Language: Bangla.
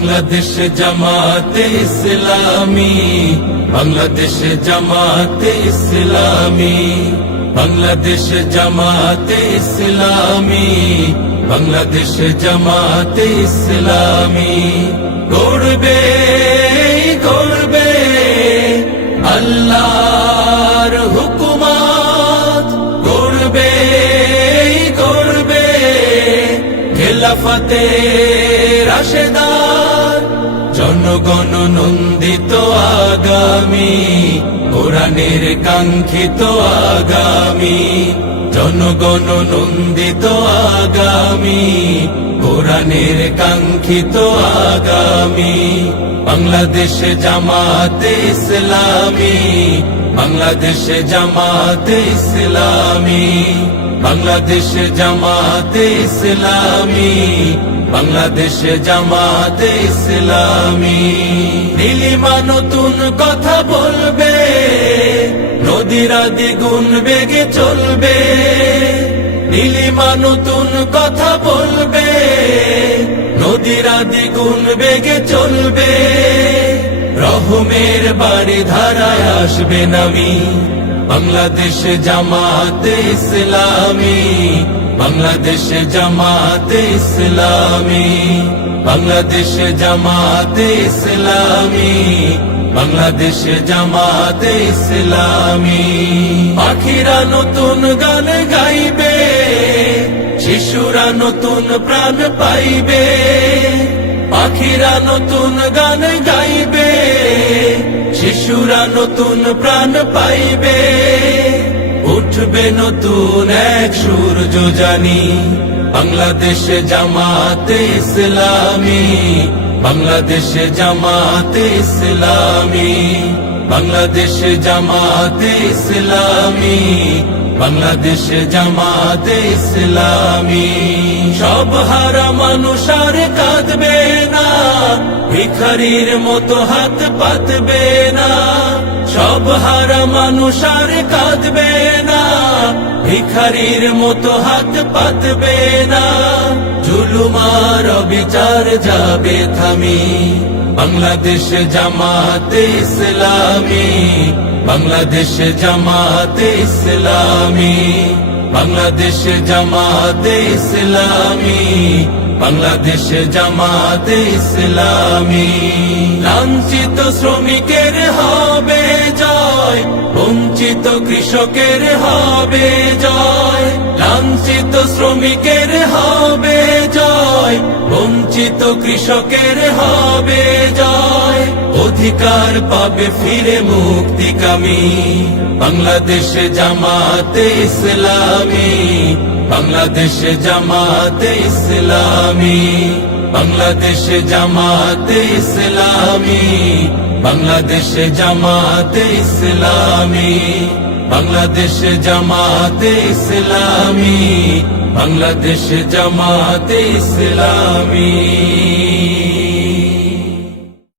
বাংলাদেশ জামাতে ইসলামী, বাংলাদেশ জামাতে ইসলামী, বাংলাদেশ জামাতে ইসলামী, বাংলাদেশ জামাতে ইসলামী। গড়বে গড়বে আল্লাহর হুকুমত, গড়বে গড়বে খেলাফতে রাশেদার। জনগণ নন্দিত আগামী, কোরআনের কাঙ্ক্ষিত আগামী। জনগণ নন্দিত আগামী, কোরআনের কাঙ্ক্ষিত আগামী। বাংলাদেশ জামাতে ইসলামী, বাংলাদেশ জামাতে ইসলামী, বাংলাদেশ জামাতে ইসলামী, বাংলাদেশ জামাতে ইসলামী। নীলিমা নতুন কথা বলবে, নদীরা দ্বিগুণ বেগে চলবে। নীলিমা নতুন কথা বলবে, নদীরা দ্বিগুণ বেগে চলবে। রহমের বাড়ি ধারায় আসবে নামি, বাংলাদেশ জামাতে ইসলামী, বাংলাদেশ জামাতে ইসলামী, বাংলাদেশ জামাতে ইসলামী, বাংলাদেশ জামাতে ইসলামী। পাখিরা নতুন গান গাইবে, শিশুরা নতুন প্রাণ পাইবে। পাখিরা নতুন গান গাইবে, শিশুরা নতুন প্রাণ পাইবে। উঠবে নতুন এক সূর্য জানি, বাংলাদেশ জামাতে ইসলামী, বাংলাদেশ জামাতে ইসলামী, বাংলাদেশ জামাতে ইসলামী, বাংলাদেশ জামাতে ইসলামী। সব হারা মানুষ আর কাঁদবে না, ভিখারির মতো হাত পাতবে না। সব হারা মানুষ আর কাঁদবে না, ভিখারির মতো হাত পাতবে না। জুলুমার বিচার যাবে থামি, বাংলাদেশ জামাতে ইসলামী, বাংলাদেশ জামাতে ইসলামী, বাংলাদেশ জামাতে ইসলামী, বাংলাদেশ জামাতে ইসলামী। লাঞ্ছিত শ্রমিকের হবে জয়, বঞ্চিত কৃষকের হবে জয়। লাঞ্ছিত শ্রমিকের হবে জয়, বঞ্চিত কৃষকের হবে জয়। অধিকার পাবে ফিরে মুক্তিকামী, বাংলাদেশ জামাতে ইসলামী, বাংলাদেশ জামাতে ইসলামী, বাংলাদেশ জামাতে ইসলামী, বাংলাদেশ জামাতে ইসলামী, বাংলাদেশ জামাতে ইসলামী, বাংলাদেশ জামাতে ইসলামী।